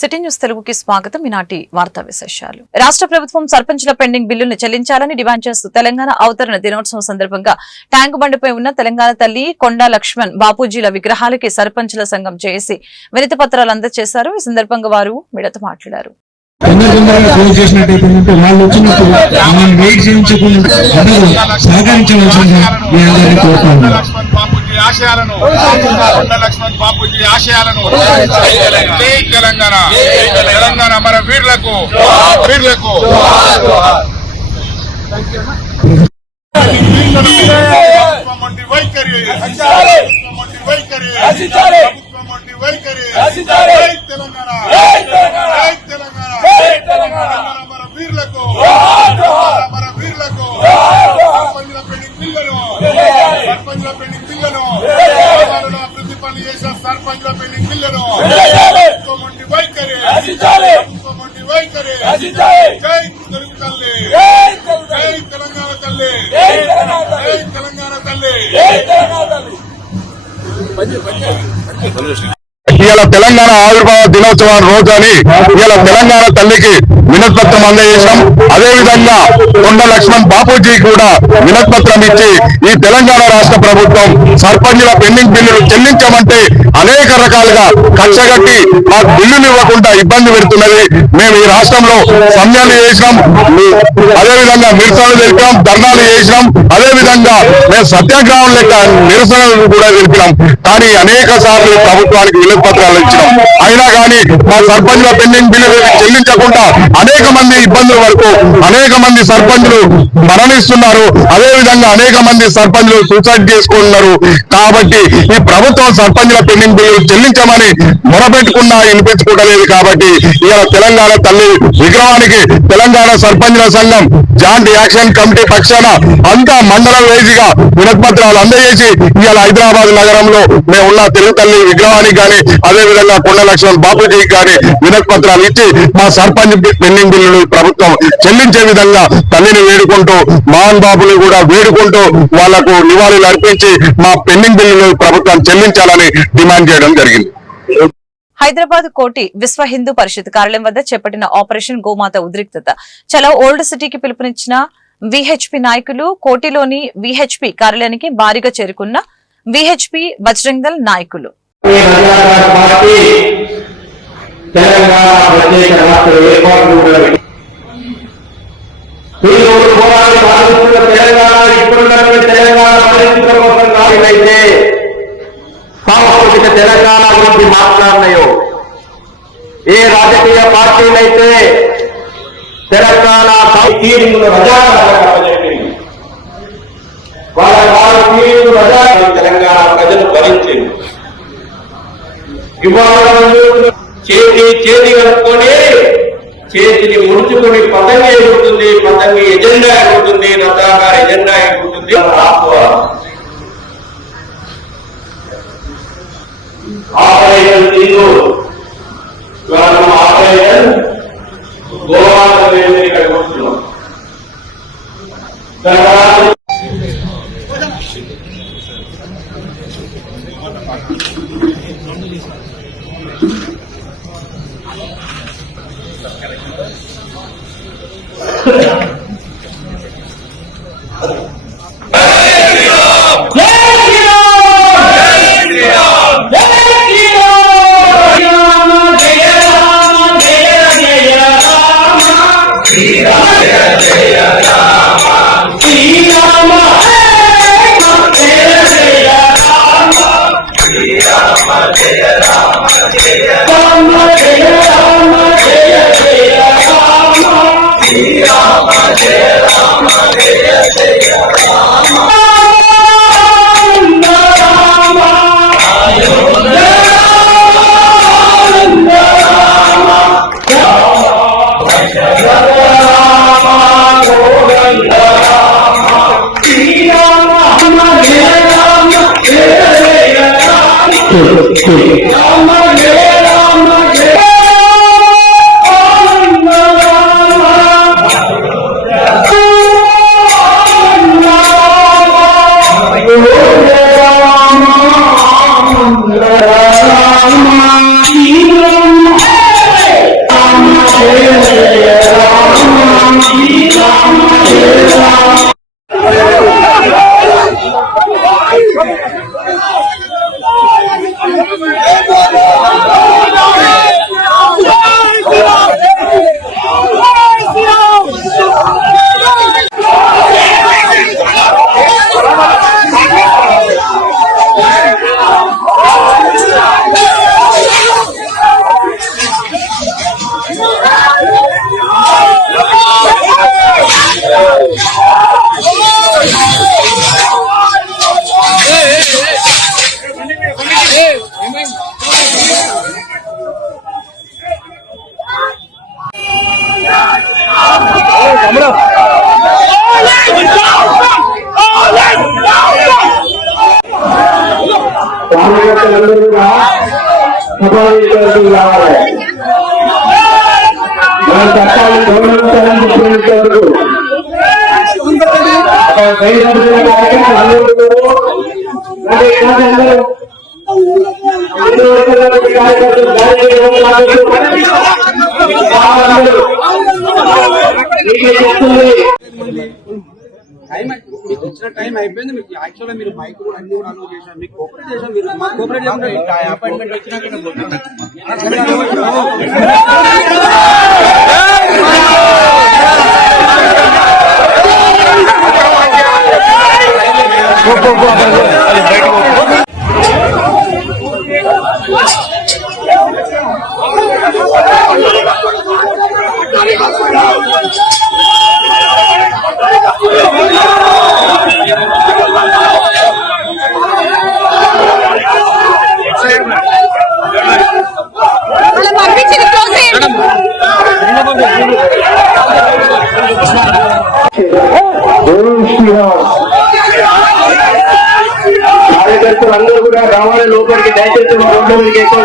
City news తెలుగుకి స్వాగతం. ఈనాటి వార్తా విశేషాలు. రాష్ట్ర ప్రభుత్వం సర్పంచుల పెండింగ్ బిల్లును చెల్లించాలని డిమాండ్ చేస్తూ తెలంగాణ అవతరణ దినోత్సవం సందర్భంగా ట్యాంక్ బండిపై ఉన్న తెలంగాణ తల్లి కొండా లక్ష్మణ్ బాపూజీల విగ్రహాలకి సర్పంచుల సంఘం చేసి వినతి పత్రాలు అందజేశారు. ఈ సందర్భంగా వారు మిడత మాట్లాడారు. సహకరించవలసింది ఆశయాలను కొండ లక్ష్మణ్ బాపూజీ ఆశయాలను జై తెలంగాణ. తెలంగాణ. మన వీరులకు వీరులకు. వైఖరి. వైఖరి. వైఖరి. తెలంగాణ. చేసిన సర్పంచుల పెళ్ళి పిల్లలు తెలంగాణ ఆవిర్భావ దినోత్సవం రోజు అని ఇలా తెలంగాణ తల్లికి వినతిపత్రం అందజేశాం. అదే విధంగా కొండ లక్ష్మణ్ బాపూజీ కూడా వినతిపత్రం ఇచ్చి ఈ తెలంగాణ రాష్ట్ర ప్రభుత్వం సర్పంచుల పెండింగ్ బిల్లులు చెల్లించమంటే అనేక రకాలుగా కక్షగట్టి ఆ బిల్లులు ఇవ్వకుండా ఇబ్బంది పెడుతున్నది. మేము ఈ రాష్ట్రంలో సమ్యాలు చేసినాం. అదే విధంగా నిరసనలు తెలిపాం ధర్నాలు చేసినాం. అదే విధంగా మేము సత్యాగ్రహం లెక్క నిరసనలు కూడా తెలిపినాం. కానీ అనేక సార్లు ప్రభుత్వానికి వినతి పత్రాలు ఇచ్చినాం అయినా కానీ మా సర్పంచుల పెండింగ్ బిల్లులు చెల్లించకుండా అనేక మంది ఇబ్బందుల వరకు అనేక మంది సర్పంచులు మరణిస్తున్నారు. అదే విధంగా అనేక మంది సర్పంచులు సూసైడ్ చేసుకుంటున్నారు. కాబట్టి ఈ ప్రభుత్వం సర్పంచుల పెండింగ్ బిల్లులు చెల్లించమని మొరపెట్టుకున్నా వినిపించుకోవట్లేదు కాబట్టి ఇవాళ తెలంగాణ తల్లి విగ్రహానికి తెలంగాణ సర్పంచుల సంఘం జాయింట్ యాక్షన్ కమిటీ పక్షాన అంతా మండలం వేసిగా వినతిపత్రాలు అందజేసి ఇవాళ హైదరాబాద్ నగరంలో మేము ఉన్న తెలుగు తల్లి విగ్రహానికి కానీ అదే విధంగా కొండ లక్ష్మణ్ బాపూజీకి కానీ వినతిపత్రాలు ఇచ్చి మా సర్పంచ్ పెండింగ్ బిల్లులు ప్రభుత్వం చెల్లించే విధంగా తల్లిని వేడుకుంటూ మోహన్ బాబుని కూడా వేడుకుంటూ వాళ్ళకు నివాళులు అర్పించి మా పెండింగ్ బిల్లులు ప్రభుత్వం చెల్లించాలని డిమాండ్ చేయడం జరిగింది. హైదరాబాద్ కోటి విశ్వ హిందూ పరిషత్ కార్యాలయం వద్ద చేపట్టిన ఆపరేషన్ గోమాత ఉద్రిక్తత. చలో ఓల్డ్ సిటీకి పిలుపునిచ్చిన విహెచ్పి నాయకులు కోటిలోని విహెచ్పి కార్యాలయానికి భారీగా చేరుకున్న విహెచ్పి బజరంగ్ నాయకులు. పార్టీ తెలంగాణ ప్రత్యేక రాష్ట్ర ఏర్పాటు ఉన్నది తీవ్ర పోరాడి సాధిస్తున్న తెలంగాణ ఇప్పుడున్నటువంటి తెలంగాణ పరిస్థితుల కోసం కాదులైతే సాంస్కృతిక తెలంగాణ గురించి మాట్లాడినాయో ఏ రాజకీయ పార్టీలైతే తెలంగాణ తీరును వాళ్ళ తీరును తెలంగాణ ప్రజలు భరించింది. ఇవాళ చేతి చేతి కలుపుకొని చేతిని ముడుచుకుని పతంగి ఎగురుతుంది పతంగి ఎజెండా ఎగురుతుంది రథాకార ఎజెండా ఎగురుతుంది. ఆపరేషన్ ఆపరేషన్ గోవాల ఇక్కడ కూర్చున్నాం. తర్వాత Yeah. కార్యకర్తలందరూ కూడా సభావేదికలకు రావాలి మన గౌరవించాలని చెప్పినంత వరకు కార్యక్రమం అందరూ అంటే ఇలాంటి అందరూ అన్ని వర్గాల నుండి కార్యకర్తలు దాడి చేయడం కావచ్చు. వాళ్ళందరూ మీకే చెప్తుంది టైం మీకు ఇచ్చిన టైం అయిపోయింది. మీకు యాక్చువల్గా మీరు మైక్ కూడా అన్ని కూడా అలౌ చేశారు. మీకు కోఆపరేట్ చేశారు. మీరు మాకు కోఆపరేట్ చేశారు. అపాయింట్మెంట్ వచ్చినాక కార్యకర్తలు అందరూ కూడా రావాలి లోపలికి దయచేసి మా రోడ్ల మీదకి ఎక్కువ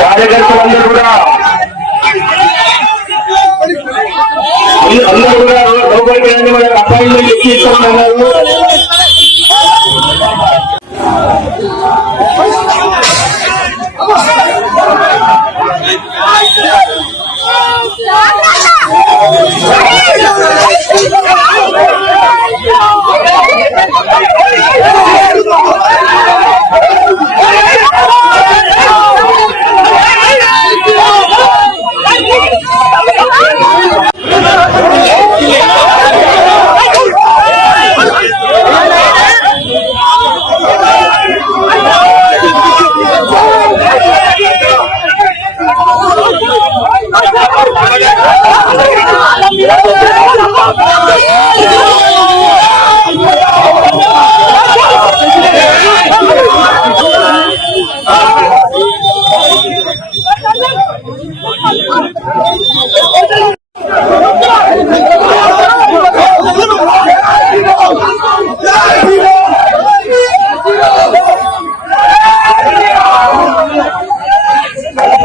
కార్యకర్తలందరూ కూడా అందరూ కూడా లోపలికి రండి వాళ్ళకి అపాయింట్మెంట్ ఇచ్చి ఇస్తున్నారు